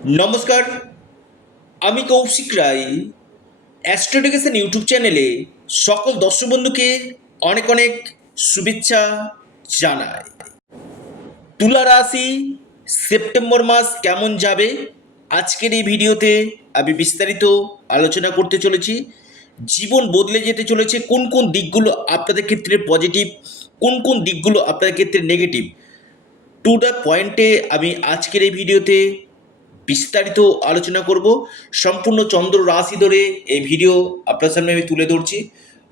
নমস্কার, আমি কৌশিক রায়। অ্যাস্ট্রোডিকেশন ইউটিউব চ্যানেলে সকল দর্শক বন্ধুকে অনেক অনেক শুভেচ্ছা জানাই। তুলা রাশি সেপ্টেম্বর মাস কেমন যাবে, আজকের এই ভিডিওতে আমি বিস্তারিত আলোচনা করতে চলেছি। জীবন বদলে যেতে চলেছে, কোন কোন দিকগুলো আপনাদের ক্ষেত্রে পজিটিভ, কোন কোন দিকগুলো আপনাদের ক্ষেত্রে নেগেটিভ, টু দ্য পয়েন্টে আমি আজকের এই ভিডিওতে বিস্তারিত আলোচনা করব। সম্পূর্ণ চন্দ্র রাশি ধরে এই ভিডিও আপনার সামনে আমি তুলে ধরছি।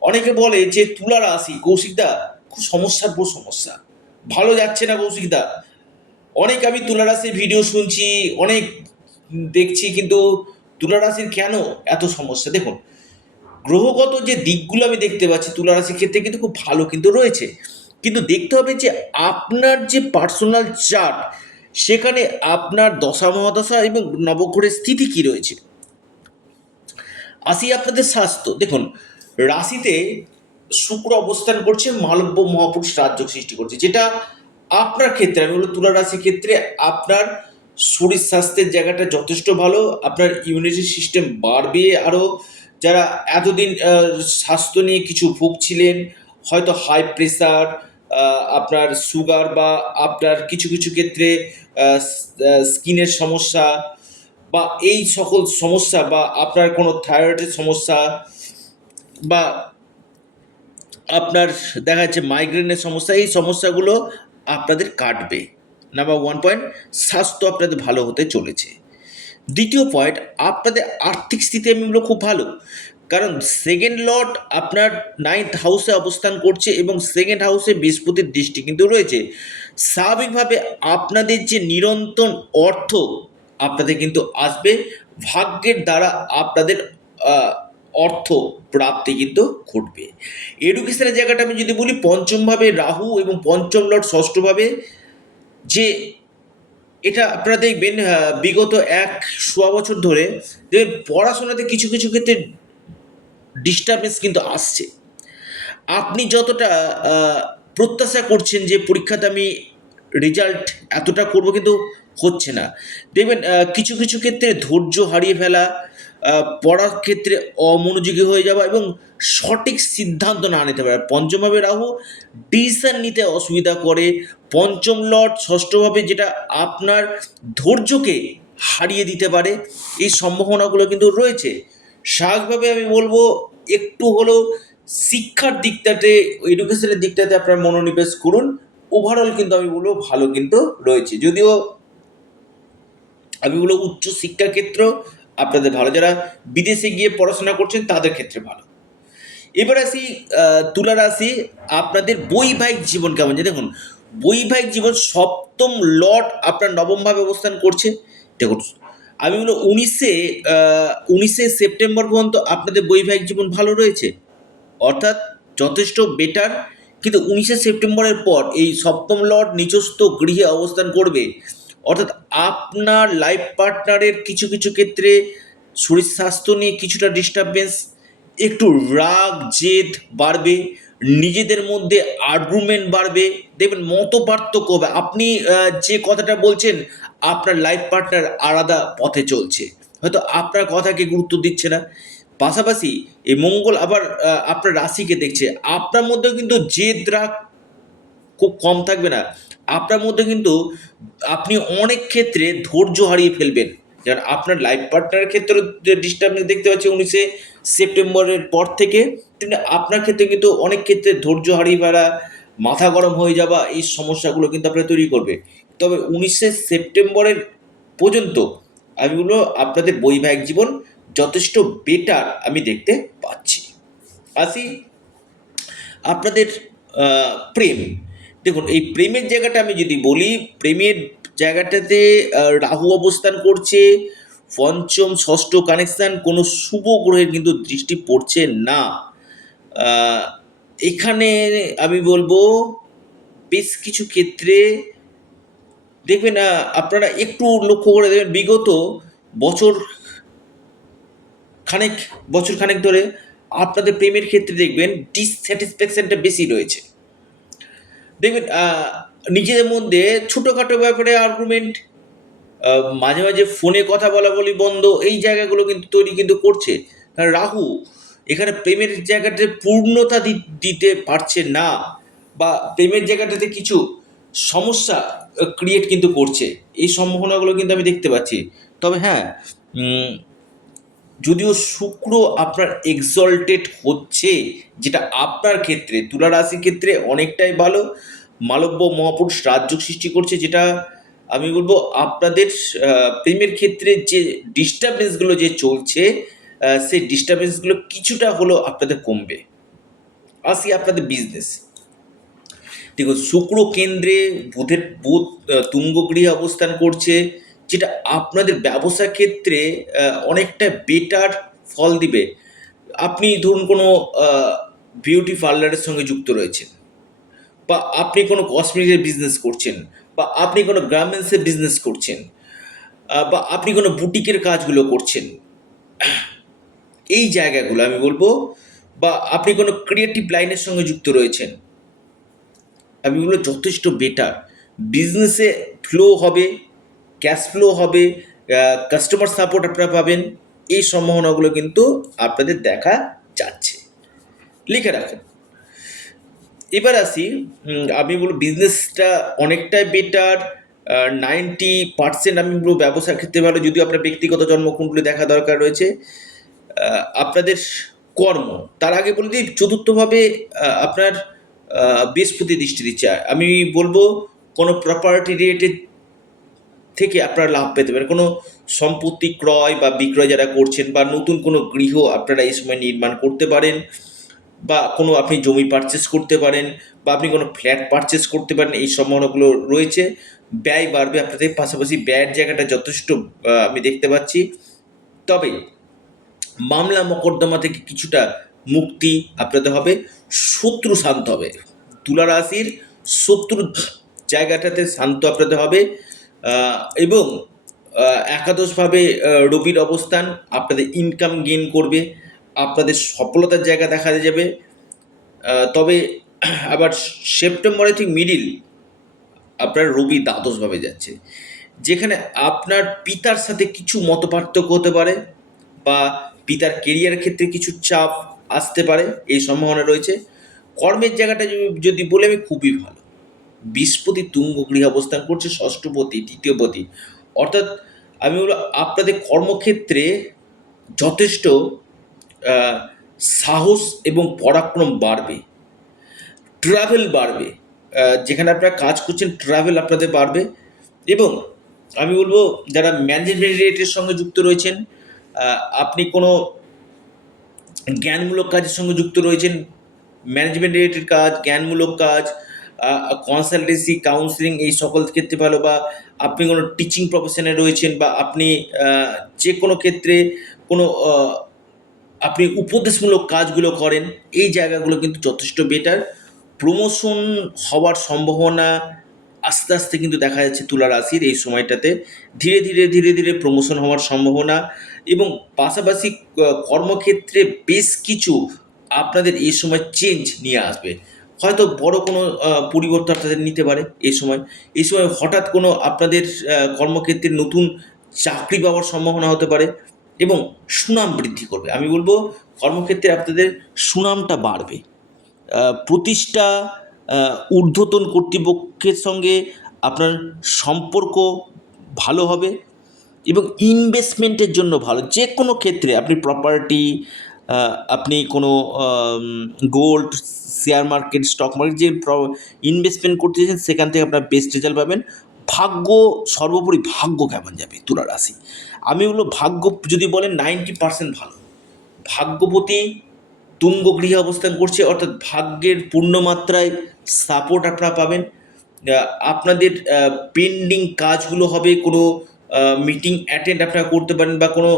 অনেকে বলে যে তুলা রাশি কৌশিকদা খুব সমস্যার পর সমস্যা, ভালো যাচ্ছে না কৌশিকদা। অনেক আমি তুলা রাশির ভিডিও শুনছি, অনেক দেখছি, কিন্তু তুলা রাশির কেন এত সমস্যা? দেখুন, গ্রহগত যে দিকগুলো আমি দেখতে পাচ্ছি তুলা রাশির ক্ষেত্রে কিন্তু খুব ভালো কিন্তু রয়েছে, কিন্তু দেখতে হবে যে আপনার যে পার্সোনাল চার্ট, সেখানে আপনার দশা মহাদশা এবং নবগ্রহের স্থিতি কি রয়েছে। আসি আপনাদের স্বাস্থ্য। দেখুন, রাশিতে শুক্র অবস্থান করছে, মালব্য মহাপুরুষ রাজ্য সৃষ্টি করছে, যেটা আপনার ক্ষেত্রে, আমি বলবো তুলা রাশির ক্ষেত্রে আপনার শরীর স্বাস্থ্যের জায়গাটা যথেষ্ট ভালো, আপনার ইমিউনিটি সিস্টেম বাড়বে আরও। যারা এতদিন স্বাস্থ্য নিয়ে কিছু ভুগছিলেন, হয়তো হাই প্রেশার, আপনার সুগার, বা আপনার কিছু কিছু ক্ষেত্রে স্কিনের সমস্যা, বা এই সকল সমস্যা, বা আপনার কোনো থাইরয়েডের সমস্যা, বা আপনার দেখা যাচ্ছে মাইগ্রেনের সমস্যা, এই সমস্যাগুলো আপনাদের কাটবে। নাম্বার ওয়ান পয়েন্ট, স্বাস্থ্য আপনাদের ভালো হতে চলেছে। দ্বিতীয় পয়েন্ট, আপনাদের আর্থিক স্থিতি আমি বলবো খুব ভালো, কারণ সেকেন্ড লর্ড আপনার নাইন্থ হাউসে অবস্থান করছে এবং সেকেন্ড হাউসে বৃহস্পতির দৃষ্টি কিন্তু রয়েছে। স্বাভাবিকভাবে আপনাদের যে নিরন্তর অর্থ আপনাদের কিন্তু আসবে, ভাগ্যের দ্বারা আপনাদের আহ, অর্থ প্রাপ্তি কিন্তু ঘটবে। এডুকেশনের জায়গাটা আমি যদি বলি, পঞ্চমভাবে রাহু এবং পঞ্চম লর্ড ষষ্ঠভাবে, যে এটা আপনারা দেখবেন বিগত এক সোয়া বছর ধরে দেখবেন পড়াশোনাতে কিছু কিছু ক্ষেত্রে ডিস্টারবেন্স কিন্তু আসছে। আপনি যতটা প্রত্যাশা করছেন যে পরীক্ষাতে আমি রেজাল্ট এতটা করব, কিন্তু হচ্ছে না। দেখবেন কিছু কিছু ক্ষেত্রে ধৈর্য হারিয়ে ফেলা, পড়ার ক্ষেত্রে অমনোযোগী হয়ে যাওয়া এবং সঠিক সিদ্ধান্ত না নিতে পারা। পঞ্চমভাবে রাহু ডিসিশন নিতে অসুবিধা করে, পঞ্চম লর্ড ষষ্ঠভাবে, যেটা আপনার ধৈর্যকে হারিয়ে দিতে পারে। এই সম্ভাবনাগুলো কিন্তু রয়েছে। স্বাভাবিকভাবে আমি বলবো একটু হলেও শিক্ষার দিকটাতে, এডুকেশনের দিকটাতে আপনার মনোনিবেশ করুন। ওভারঅল কিন্তু আমি বলবো ভালো কিন্তু রয়েছে, যদিও আমি বলবো উচ্চ শিক্ষার ক্ষেত্র আপনাদের ভালো, যারা বিদেশে গিয়ে পড়াশোনা করছেন তাদের ক্ষেত্রে ভালো। এবার আসি তুলা রাশি, আপনাদের বৈবাহিক জীবন কেমন যে দেখুন, বৈবাহিক জীবন সপ্তম লর্ড আপনার নবমভাবে অবস্থান করছে। দেখুন, আমি বলবো উনিশে সেপ্টেম্বর পর্যন্ত আপনাদের বৈবাহিক জীবন ভালো রয়েছে, অর্থাৎ যথেষ্ট বেটার। কিন্তু 19 সেপ্টেম্বরের পর এই সপ্তম লর্ড নিচস্থ গৃহে অবস্থান করবে, অর্থাৎ আপনার লাইফ পার্টনারের কিছু কিছু ক্ষেত্রে শরীর স্বাস্থ্য নিয়ে কিছুটা ডিস্টারবেন্স, একটু রাগ জেদ বাড়বে, নিজেদের মধ্যে আর্গুমেন্ট বাড়বে, দেখবেন মত পার্থক্য হবে। আপনি যে কথাটা বলছেন, আপনার লাইফ পার্টনার আলাদা পথে চলছে, হয়তো আপনার কথাকে গুরুত্ব দিচ্ছে না। পাশাপাশি এই মঙ্গল আবার আপনার রাশিকে দেখছে, আপনার মধ্যেও কিন্তু জেদ রাগ খুব কম থাকবে না। আপনার মধ্যে কিন্তু আপনি অনেক ক্ষেত্রে ধৈর্য হারিয়ে ফেলবেন, যেমন আপনার লাইফ পার্টনারের ক্ষেত্রে যে ডিস্টার্বেন্স দেখতে পাচ্ছি 19 সেপ্টেম্বরের পর থেকে, তেমনি আপনার ক্ষেত্রে কিন্তু অনেক ক্ষেত্রে ধৈর্য হারিয়ে ফেলা, মাথা গরম হয়ে যাওয়া, এই সমস্যাগুলো কিন্তু আপনার তৈরি করবে। তবে 19 সেপ্টেম্বরের পর্যন্ত আমি বলবো আপনাদের বৈবাহিক জীবন যথেষ্ট বেটার আমি দেখতে পাচ্ছি। আসি আপনাদের প্রেম। দেখুন, এই প্রেমের জায়গাটা আমি যদি বলি, প্রেমের জায়গাটাতে রাহু অবস্থান করছে, পঞ্চম ষষ্ঠ কানেকশান, কোনো শুভ গ্রহের কিন্তু দৃষ্টি পড়ছে না। আহ, এখানে আমি বলবো বেশ কিছু ক্ষেত্রে দেখবেন, আপনারা একটু লক্ষ্য করে দেবেন, বিগত বছর খানেক বছর খানেক ধরে আপনাদের প্রেমের ক্ষেত্রে দেখবেন ডিসস্যাটিসফ্যাকশনটা বেশি রয়েছে। দেখবেন নিজেদের মধ্যে ছোটোখাটো ব্যাপারে আর্গুমেন্ট, মাঝে মাঝে ফোনে কথা বলা বলি বন্ধ, এই জায়গাগুলো কিন্তু তৈরি কিন্তু করছে। কারণ রাহু এখানে প্রেমের জায়গাটাতে পূর্ণতা দিতে পারছে না, বা প্রেমের জায়গাটাতে কিছু সমস্যা ক্রিয়েট কিন্তু করছে। এই সম্ভাবনাগুলো কিন্তু আমি দেখতে পাচ্ছি। তবে হ্যাঁ, উম, যদিও শুক্র আপনার এক্সল্টেড হচ্ছে, যেটা আপনার ক্ষেত্রে তুলা রাশির ক্ষেত্রে অনেকটাই ভালো। মালব্য মহাপুরুষ রাজযোগ সৃষ্টি করছে, যেটা আমি বলবো আপনাদের প্রেমের ক্ষেত্রে যে ডিস্টারবেন্সগুলো যে চলছে, সেই ডিস্টারবেন্সগুলো কিছুটা হলেও আপনাদের কমবে। আসি আপনাদের বিজনেস। দেখুন, শুক্র কেন্দ্রে বুধ তুঙ্গ গৃহে অবস্থান করছে, যেটা আপনাদের ব্যবসা ক্ষেত্রে অনেকটা বেটার ফল দিবে। আপনি ধরুন কোনো বিউটি পার্লারের সঙ্গে যুক্ত রয়েছেন, বা আপনি কোনো কসমেটিক্সের বিজনেস করছেন, বা আপনি কোনো গার্মেন্টসের বিজনেস করছেন, বা আপনি কোনো বুটিকের কাজগুলো করছেন, এই জায়গাগুলো আমি বলবো, বা আপনি কোনো ক্রিয়েটিভ লাইনের সঙ্গে যুক্ত রয়েছেন, আমি বলবো যথেষ্ট বেটার। বিজনেসে ফ্লো হবে, ক্যাশ ফ্লো হবে, কাস্টমার সাপোর্ট আপনারা পাবেন। এই সম্ভাবনাগুলো কিন্তু আপনাদের দেখা যাচ্ছে। লিখে রাখুন। এবার আসি, আমি বলবো বিজনেসটা অনেকটাই বেটার। 90% আমি বলবো ব্যবসার ক্ষেত্রে ভালো, যদিও আপনার ব্যক্তিগত জন্মকুণ্ডলী দেখা দরকার রয়েছে। আপনাদের কর্ম, তার আগে বলে দিই চতুর্থভাবে আপনার বৃহস্পতি দৃষ্টি দিচ্ছে। আমি বলবো কোনো প্রপার্টি রিলেটেড থেকে আপনারা লাভ পেতে পারেন। কোনো সম্পত্তি ক্রয় বা বিক্রয় যারা করছেন, বা নতুন কোনো গৃহ আপনারা এই সময় নির্মাণ করতে পারেন, বা কোনো আপনি জমি পারচেস করতে পারেন, বা আপনি কোনো ফ্ল্যাট পারচেস করতে পারেন। এই সম্ভাবনাগুলো রয়েছে। ব্যয় বাড়বে আপনাদের, পাশাপাশি ব্যয়ের জায়গাটা যথেষ্ট আমি দেখতে পাচ্ছি। তবে মামলা মোকদ্দমা থেকে কিছুটা মুক্তি আপনাদের হবে। শত্রু শান্ত হবে, তুলা রাশির শত্রু জায়গাটাতে শান্ত আপনাদের হবে। এবং একাদশভাবে রবির অবস্থান আপনাদের ইনকাম গেইন করবে, আপনাদের সফলতার জায়গা দেখা যাবে। তবে আবার সেপ্টেম্বরে ঠিক মিডিল আপনার রবি দ্বাদশভাবে যাচ্ছে, যেখানে আপনার পিতার সাথে কিছু মতপার্থক্য হতে পারে, বা পিতার কেরিয়ার ক্ষেত্রে কিছু চাপ আসতে পারে, এই সম্ভাবনা রয়েছে। কর্মের জায়গাটা যদি বলে, আমি খুবই ভালো। বৃহস্পতি তুঙ্গ গৃহে অবস্থান করছে, ষষ্ঠপতি তৃতীয়পতি, অর্থাৎ আমি বলবো আপনাদের কর্মক্ষেত্রে যথেষ্ট আহ, সাহস এবং পরাক্রম বাড়বে। ট্রাভেল বাড়বে, যেখানে আপনারা কাজ করছেন ট্রাভেল আপনাদের বাড়বে। এবং আমি বলবো যারা ম্যানেজমেন্ট রিলেটেড সঙ্গে যুক্ত রয়েছেন, আপনি কোনো জ্ঞানমূলক কাজের সঙ্গে যুক্ত রয়েছেন, ম্যানেজমেন্ট রিলেটেড কাজ, জ্ঞানমূলক কাজ, কনসালটেন্সি, কাউন্সিলিং, এই সকল ক্ষেত্রে ভালো। বা আপনি কোনো টিচিং প্রফেশনে রয়েছেন, বা আপনি যে কোনো ক্ষেত্রে কোনো আপনি উপদেশমূলক কাজগুলো করেন, এই জায়গাগুলো কিন্তু যথেষ্ট বেটার। প্রমোশন হওয়ার সম্ভাবনা আস্তে আস্তে কিন্তু দেখা যাচ্ছে তুলা রাশির এই সময়টাতে। ধীরে ধীরে ধীরে ধীরে প্রমোশন হওয়ার সম্ভাবনা, এবং পাশাপাশি কর্মক্ষেত্রে বেশ কিছু আপনাদের এই সময় চেঞ্জ নিয়ে আসবে। হয়তো বড় কোনো পরিবর্তন আপনাদের নিতে পারে এই সময়। এই সময় হঠাৎ কোনো আপনাদের কর্মক্ষেত্রে নতুন চাকরি পাওয়ার সম্ভাবনা হতে পারে, এবং সুনাম বৃদ্ধি করবে। আমি বলবো কর্মক্ষেত্রে আপনাদের সুনামটা বাড়বে। প্রতিষ্ঠা, ঊর্ধ্বতন কর্তৃপক্ষের সঙ্গে আপনার সম্পর্ক ভালো হবে, এবং ইনভেস্টমেন্টের জন্য ভালো। যে কোনো ক্ষেত্রে আপনি প্রপার্টি, আপনি কোনো gold, share market, stock market যে ইনভেস্টমেন্ট করতে চাইছেন, সেখান থেকে আপনার বেস্ট রেজাল্ট পাবেন। ভাগ্য, সর্বোপরি ভাগ্য কেমন যাবে তুলা রাশি, আমি বলবো ভাগ্য যদি বলেন 90% ভালো। ভাগ্যপতি তুঙ্গ গৃহে অবস্থান করছে, অর্থাৎ ভাগ্যের পূর্ণমাত্রায় সাপোর্ট আপনারা পাবেন। আপনাদের পেন্ডিং কাজগুলো হবে, কোনো মিটিং অ্যাটেন্ড আপনারা করতে পারেন, বা কোনো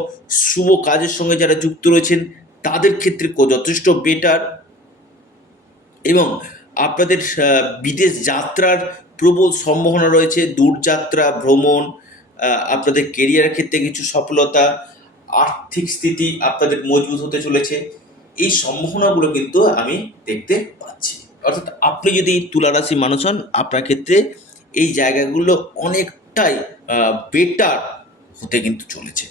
শুভ কাজের সঙ্গে যারা যুক্ত রয়েছেন তাদের ক্ষেত্রে যথেষ্ট বেটার। এবং আপনাদের বিদেশ যাত্রার প্রবল সম্ভাবনা রয়েছে, দূরযাত্রা ভ্রমণ, আপনাদের কেরিয়ারের ক্ষেত্রে কিছু সফলতা, আর্থিক স্থিতি আপনাদের মজবুত হতে চলেছে। এই সম্ভাবনাগুলো কিন্তু আমি দেখতে পাচ্ছি। অর্থাৎ আপনি যদি তুলা রাশি মানুষ হন, আপনার ক্ষেত্রে এই জায়গাগুলো অনেক অনেকটাই বেটার হতে কিন্তু চলেছে।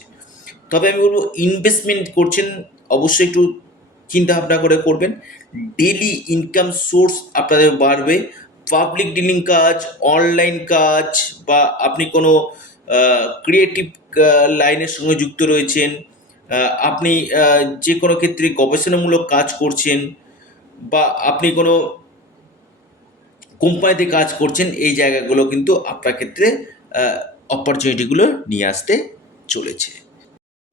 তবে আমি বলবো ইনভেস্টমেন্ট করছেন অবশ্যই একটু চিন্তা ভাবনা করে করবেন। ডেলি ইনকাম সোর্স আপনাদের বাড়বে। পাবলিক ডিলিং কাজ, অনলাইন কাজ, বা আপনি কোনো ক্রিয়েটিভ লাইনের সঙ্গে যুক্ত রয়েছেন, আপনি যে কোনো ক্ষেত্রে গবেষণামূলক কাজ করছেন, বা আপনি কোনো কোম্পানিতে কাজ করছেন, এই জায়গাগুলো কিন্তু আপনার ক্ষেত্রে অপরচুনিটিগুলো নিয়ে আসতে চলেছে।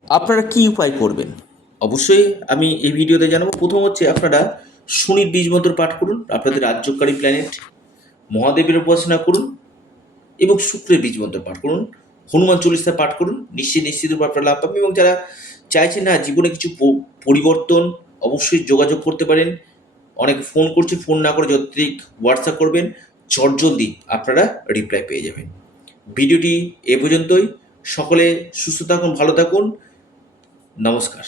আপনারা কি উপায় করবেন অবশ্যই আমি এই ভিডিওতে জানাবো। প্রথম হচ্ছে আপনারা শনির বীজ মন্ত্র পাঠ করুন, আপনাদের রাজ্যকারী প্ল্যানেট, মহাদেবের উপাসনা করুন এবং শুক্রের বীজ মন্ত্র পাঠ করুন, হনুমান চল্লিশা পাঠ করুন, নিশ্চিত আপনারা লাভ পাবেন। এবং যারা চাইছেন না জীবনে কিছু পরিবর্তন, অবশ্যই যোগাযোগ করতে পারেন। অনেকে ফোন করছে, ফোন না করে যতদিক হোয়াটসঅ্যাপ করবেন চটজলদি আপনারা রিপ্লাই পেয়ে যাবেন। ভিডিওটি এ পর্যন্তই। সকলে সুস্থ থাকুন, ভালো থাকুন, নমস্কার।